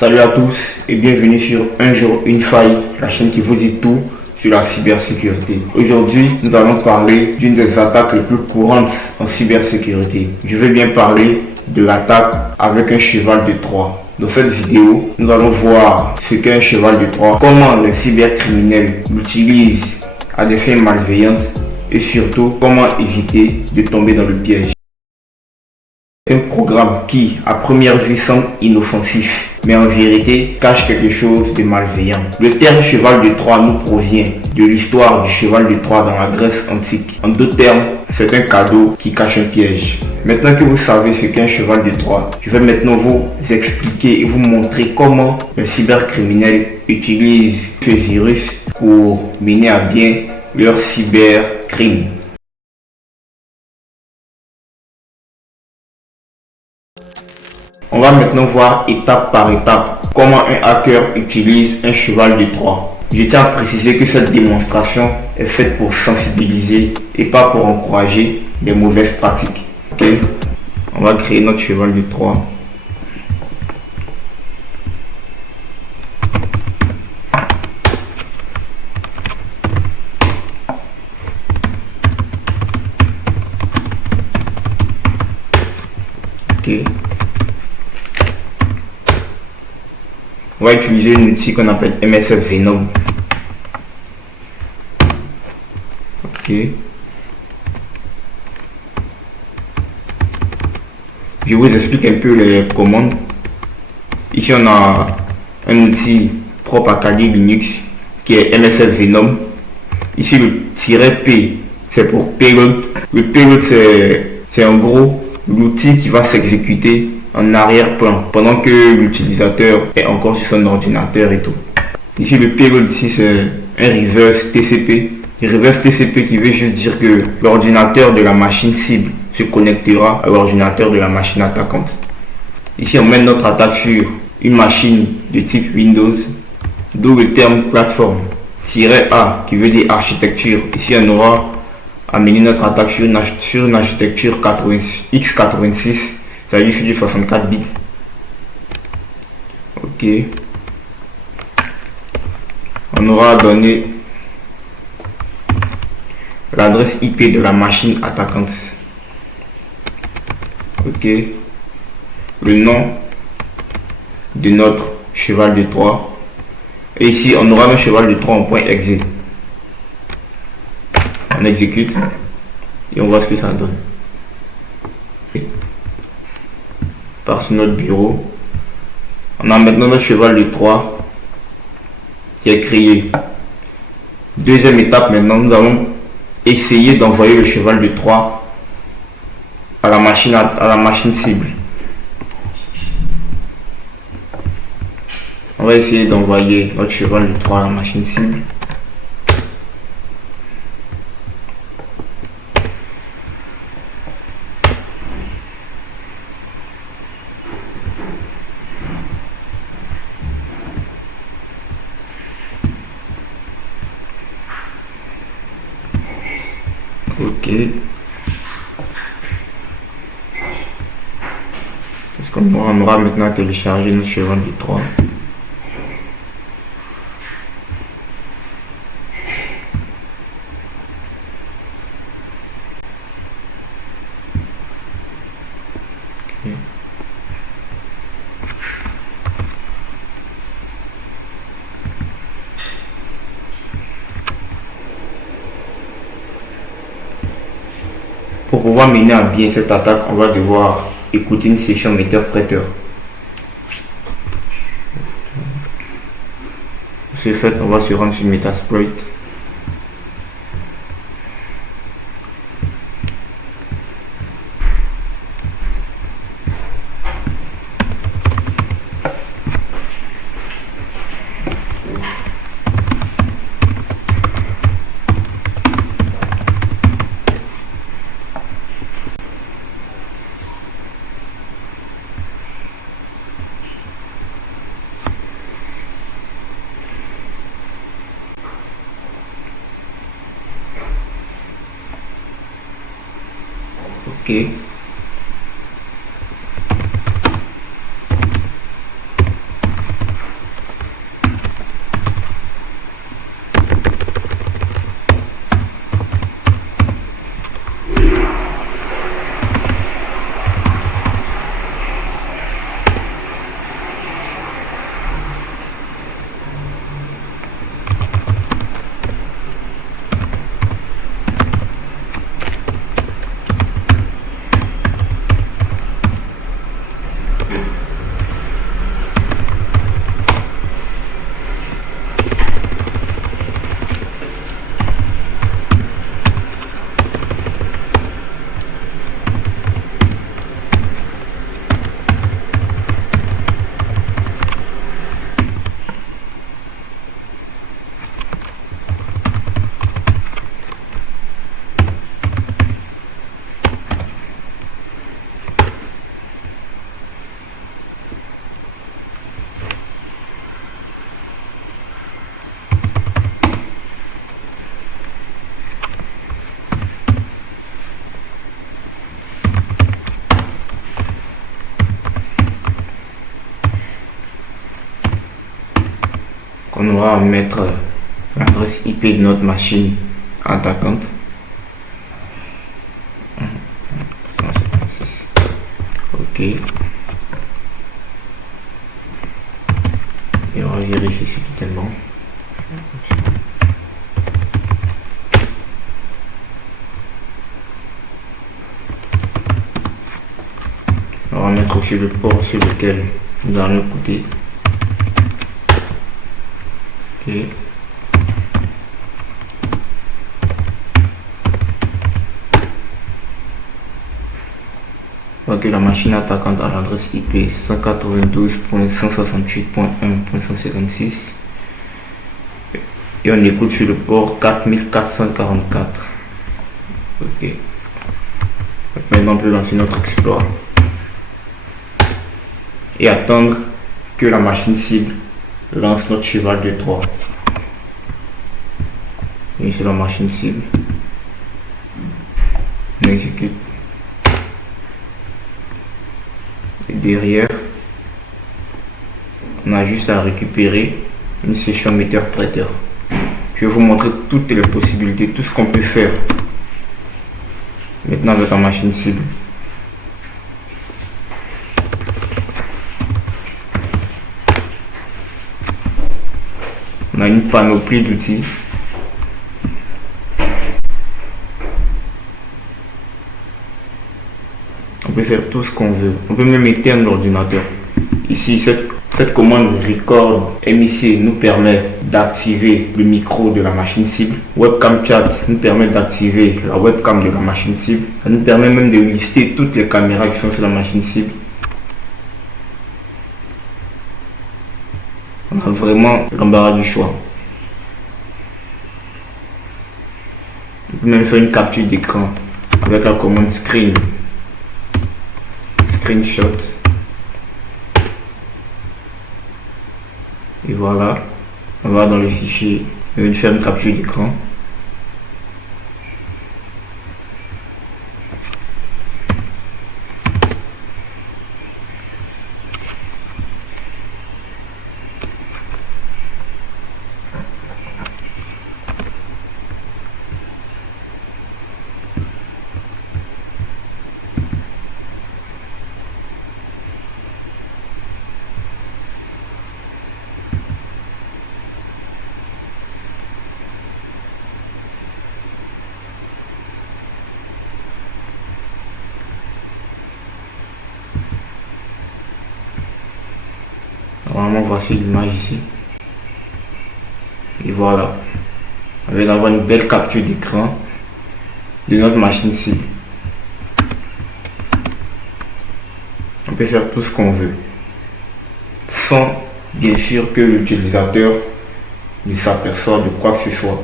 Salut à tous et bienvenue sur Un jour une faille, la chaîne qui vous dit tout sur la cybersécurité. Aujourd'hui, nous allons parler d'une des attaques les plus courantes en cybersécurité. Je vais bien parler de l'attaque avec un cheval de Troie. Dans cette vidéo, nous allons voir ce qu'est un cheval de Troie, comment les cybercriminels l'utilisent à des fins malveillantes et surtout comment éviter de tomber dans le piège. Un programme qui, à première vue, semble inoffensif, mais en vérité cache quelque chose de malveillant. Le terme cheval de Troie nous provient de l'histoire du cheval de Troie dans la Grèce antique. En d'autres termes, c'est un cadeau qui cache un piège. Maintenant que vous savez ce qu'est un cheval de Troie, je vais maintenant vous expliquer et vous montrer comment les cybercriminels utilisent ce virus pour mener à bien leur cybercrime. On va maintenant voir étape par étape comment un hacker utilise un cheval de Troie. Je tiens à préciser que cette démonstration est faite pour sensibiliser et pas pour encourager des mauvaises pratiques. Ok, on va créer notre cheval de Troie. Ok. On va utiliser un outil qu'on appelle MSF Venom. Ok. Je vous explique un peu les commandes. Ici, on a un outil propre à Kali Linux qui est MSF Venom. Ici, le "-p", c'est pour payload. Le payload, c'est en gros l'outil qui va s'exécuter en arrière-plan pendant que l'utilisateur est encore sur son ordinateur et tout. Ici, le payload ici, c'est un reverse TCP. Reverse TCP qui veut juste dire que l'ordinateur de la machine cible se connectera à l'ordinateur de la machine attaquante. Ici, on mène notre attaque sur une machine de type Windows, d'où le terme plateforme. "-A" qui veut dire architecture. Ici, on aura amené notre attaque sur une architecture x86. C'est-à-dire sur du 64 bits. Ok. On aura donné l'adresse IP de la machine attaquante. Ok. Le nom de notre cheval de Troie. Et ici, on aura un cheval de Troie en .exe. On exécute et on voit ce que ça donne. Par sur notre bureau. On a maintenant notre cheval de Troie qui est créé. Deuxième étape, maintenant nous allons essayer d'envoyer le cheval de Troie à la machine cible. On va essayer d'envoyer notre cheval de Troie à la machine cible. Ok. Est-ce qu'on aura maintenant téléchargé notre cheval de Troie? Okay. Pour pouvoir mener à bien cette attaque, on va devoir écouter une session metteur-prêteur. Ce fait, on va se rendre sur Metasploit. Ok. qu'on aura à mettre l'adresse IP de notre machine attaquante. Ok. Et on va vérifier si tout est bon. On va mettre aussi le port sur lequel nous allons écouter. Ok. Ok, la machine attaquante à l'adresse IP 192.168.1.156 et on écoute sur le port 4444. Ok. Maintenant on peut lancer notre exploit et attendre que la machine cible lance notre cheval de Troie. Et c'est la machine cible. On exécute. Et derrière, on a juste à récupérer une session metteur-prêteur. Je vais vous montrer toutes les possibilités, tout ce qu'on peut faire maintenant avec la machine cible. On a une panoplie d'outils. On peut faire tout ce qu'on veut. On peut même éteindre l'ordinateur. Ici, cette commande record MIC nous permet d'activer le micro de la machine cible. Webcam chat nous permet d'activer la webcam de la machine cible. Ça nous permet même de lister toutes les caméras qui sont sur la machine cible. On a vraiment l'embarras du choix. On peut même faire une capture d'écran avec la commande screenshot. Et voilà, on va dans le fichier et faire une capture d'écran. Normalement, voici l'image ici. Et voilà. On va avoir une belle capture d'écran de notre machine cible. On peut faire tout ce qu'on veut. Sans, bien sûr, que l'utilisateur ne s'aperçoive de quoi que ce soit.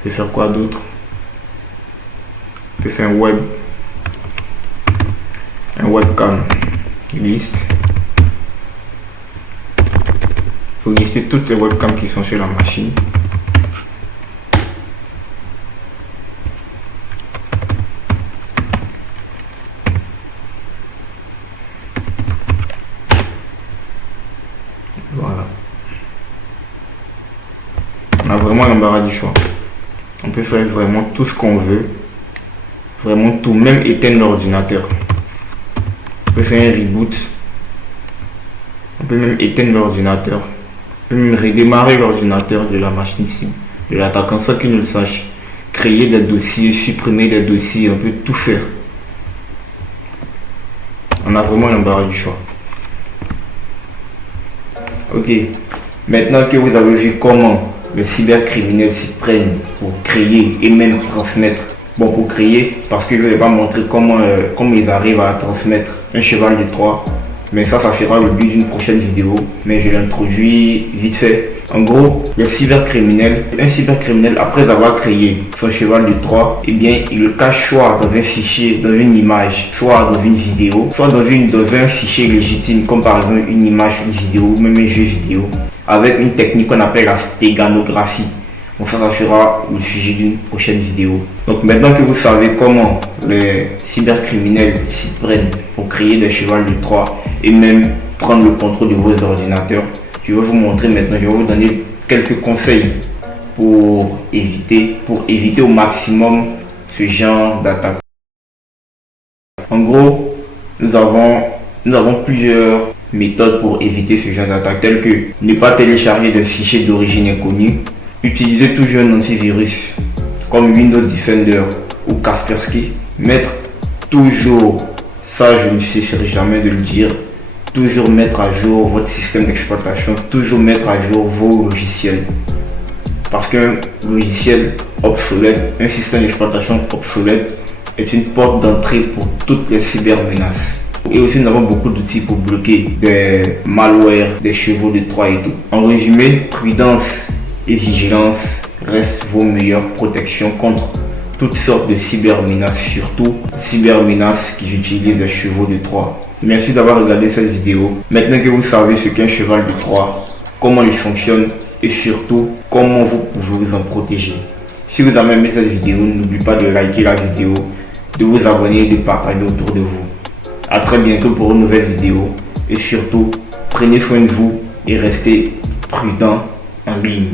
On peut faire quoi d'autre? On peut faire un webcam liste. Il faut lister toutes les webcams qui sont sur la machine. Voilà. On a vraiment l'embarras du choix. On peut faire vraiment tout ce qu'on veut. Vraiment tout, même éteindre l'ordinateur. On peut faire un reboot. On peut même éteindre l'ordinateur. On peut même redémarrer l'ordinateur de la machine cible, de l'attaquant sans qu'il ne le sache. Créer des dossiers, supprimer des dossiers, on peut tout faire. On a vraiment l'embarras du choix. Ok, maintenant que vous avez vu comment les cybercriminels s'y prennent pour créer et même transmettre. Bon, pour créer, parce que je ne vais pas montrer comment ils arrivent à transmettre un cheval de Troie. Mais ça sera le but d'une prochaine vidéo. Mais je l'introduis vite fait. En gros, un cybercriminel, après avoir créé son cheval de Troie, eh bien, il le cache soit dans un fichier, dans une image, soit dans une vidéo, soit dans un fichier légitime, comme par exemple une image, une vidéo, même un jeu vidéo. avec une technique qu'on appelle la stéganographie. Donc ça sera le sujet d'une prochaine vidéo. Donc maintenant que vous savez comment les cybercriminels s'y prennent pour créer des chevals de Troie et même prendre le contrôle de vos ordinateurs, je vais vous montrer maintenant, je vais vous donner quelques conseils pour éviter au maximum ce genre d'attaque. En gros, nous avons plusieurs méthodes pour éviter ce genre d'attaque, telles que ne pas télécharger de fichiers d'origine inconnue, utiliser toujours un antivirus comme Windows Defender ou Kaspersky, mettre toujours, ça je ne cesserai jamais de le dire, toujours mettre à jour votre système d'exploitation, toujours mettre à jour vos logiciels. Parce qu'un logiciel obsolète, un système d'exploitation obsolète est une porte d'entrée pour toutes les cybermenaces. Et aussi nous avons beaucoup d'outils pour bloquer des malwares, des chevaux de Troie et tout. En résumé, prudence et vigilance restent vos meilleures protections contre toutes sortes de cybermenaces, surtout cybermenaces qui utilisent les chevaux de Troie. Merci d'avoir regardé cette vidéo. Maintenant que vous savez ce qu'est un cheval de Troie, comment il fonctionne et surtout comment vous pouvez vous en protéger. Si vous avez aimé cette vidéo, n'oubliez pas de liker la vidéo, de vous abonner et de partager autour de vous. A très bientôt pour une nouvelle vidéo et surtout prenez soin de vous et restez prudent en ligne.